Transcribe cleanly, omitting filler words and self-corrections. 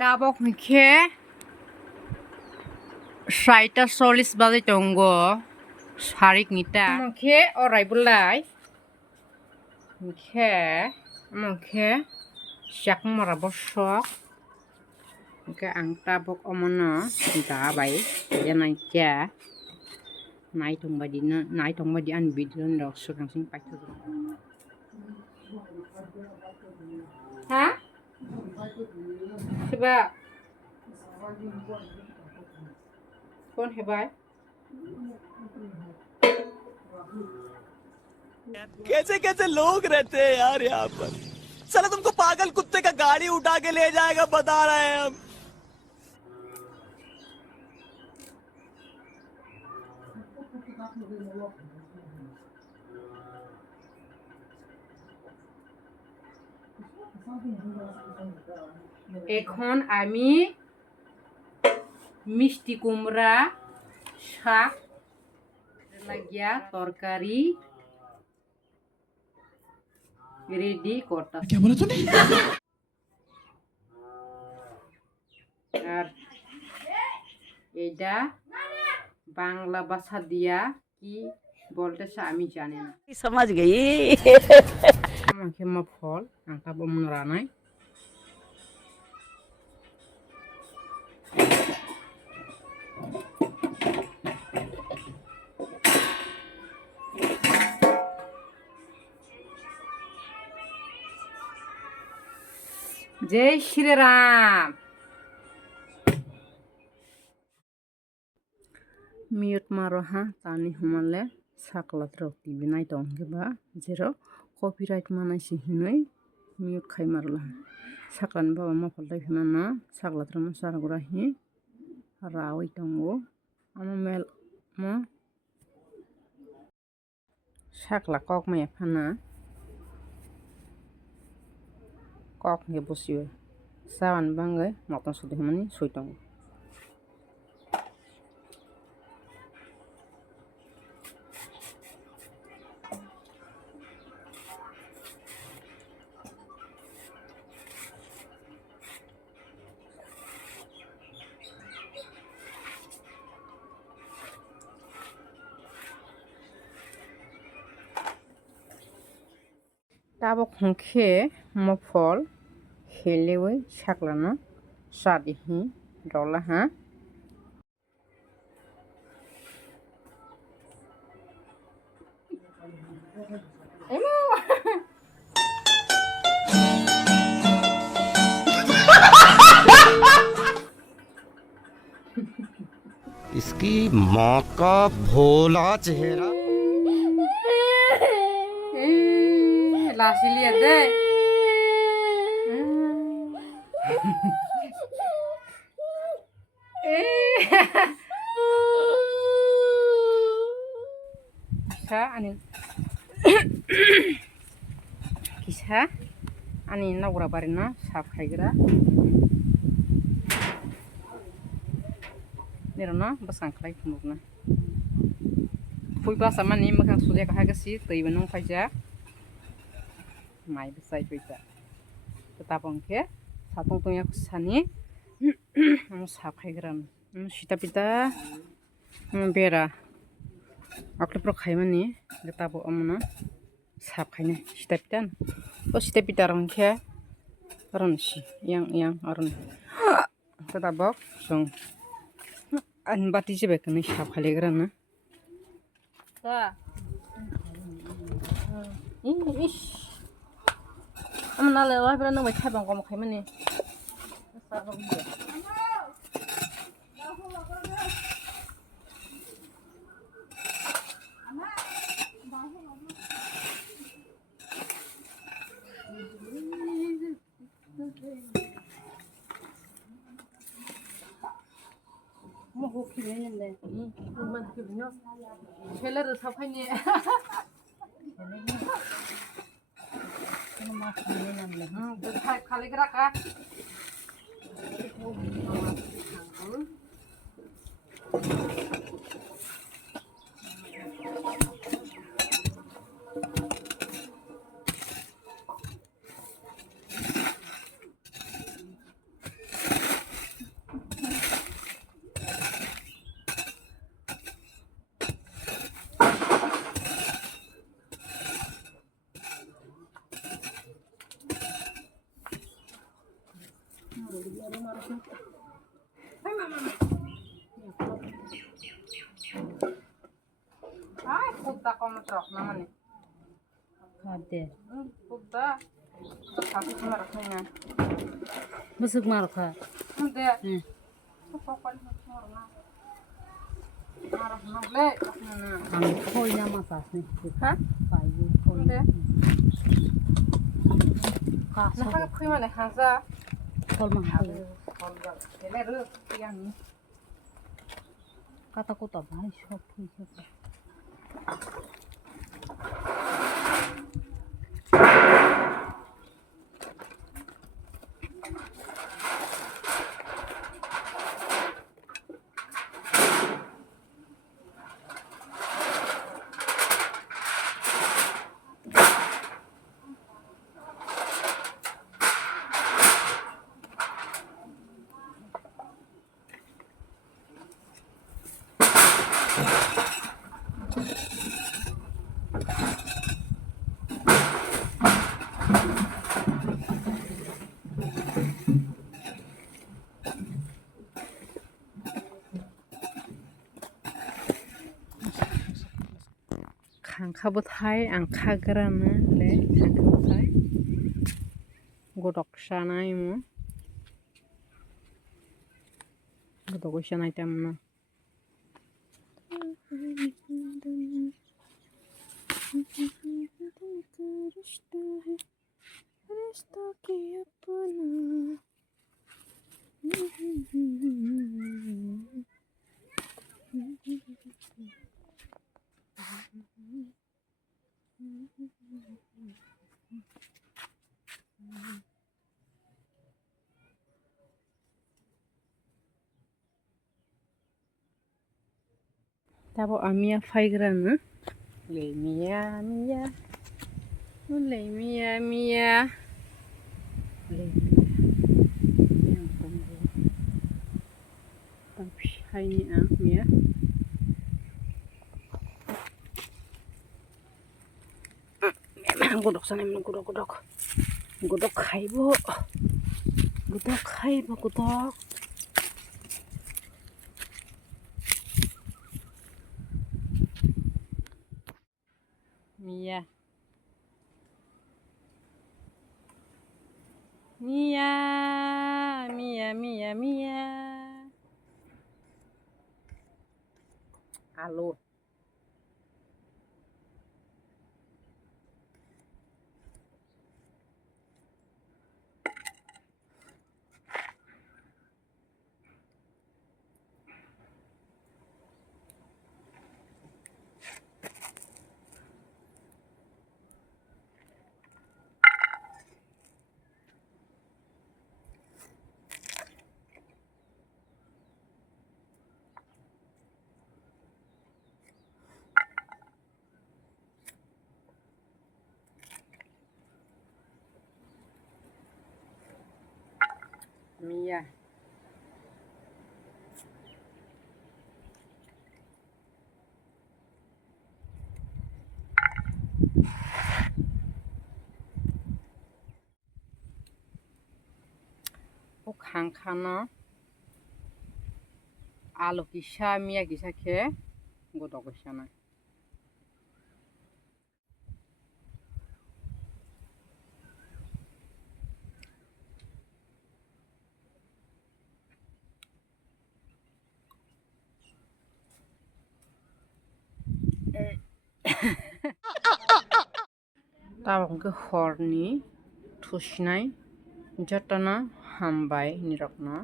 Tabok hokhe 6:40 baje tongo sarik nita hokhe orai bulai hokhe jak mara bosok hokhe ang tabok omono dabai janai kya naitong badi an video rok surangsing paitho ha coba कौन है भाई कैसे कैसे लोग रहते हैं यार यहाँ पर साला तुमको पागल कुत्ते का गाड़ी उठा के ले जाएगा बता रहे हैं हम এখন আমি মিষ্টি কুমড়া শাক লাগিয়া তরকারি রেডি করতাছি क्या बोला तूने আর এটা বাংলা ভাষা দিয়া কি বলতেছে আমি জানি না समझ गई আমাকে মা ফল আংটা বমন রানাই जय श्री राम म्यूट मारो हाँ तानी हमारे साकलात रख टीवी नाई तो होंगे बा जेरो कॉपीराइट माना सी हिनोई म्यूट खाई मारो ला साकलान बाबा मा फलता ही माना साकलात रमा सारगुरा ही रावई टंगो आमा मेल मा साकला कॉक में फना kok nge bosio sawan bangai motong sudah mani soitong tabok hokhe mofol helewe saklano sadihi dola ha इसकी माँ का भोला चेहरा लाशी लिया दे kisah ani naura barina sap khaigra nirona basang khlai khumukna pui basa mani makhang suje ka hagasi teiba nong phaija mai besai phaija tetapongke satung tungya kusani sap khaigra sita pita bera aklepro khaimani getabo amna sap khaine sita pitan o sita pita rongkhe ronsi yang aron tetabok song an bati jebe kene sap khalegra na ta ish amna le wa bra nang bai khaibang kom khaimani sa ro bi Mau hoki ni ni, rumah hoki ni, seller resap kan ni. Rumah ni ni, dah kali gerak ah. Ay, puta como trok naman eh. Hadi. Puta. Kasi sumarap na nga. Mısık marka. Hindi. Kapapal na sumarap na. Marap na. Le. Ang koynamaz aslında. Ha? Kaybı Hindi. koynamaz. Kahsa. Nakakapkima na hansa. Kolma hadi. Ele rin. Yan. Katakota bari şok khyjk. Khangkhabuthai ang khagrana le khangkhabuthai godok shanai mo godok shanai tamna रिश्ता की अपना Tabo amia faigrana le mia mia le mia mia le mia tunggu tapi hai ni mia godok sana men godok godok khaibo godok Mia Mia Mia Mia Mia Alo Mia O khangkhana alo kisha mia kisha khe godok sana Tabong ke horni thusnai jotana hambai nirokna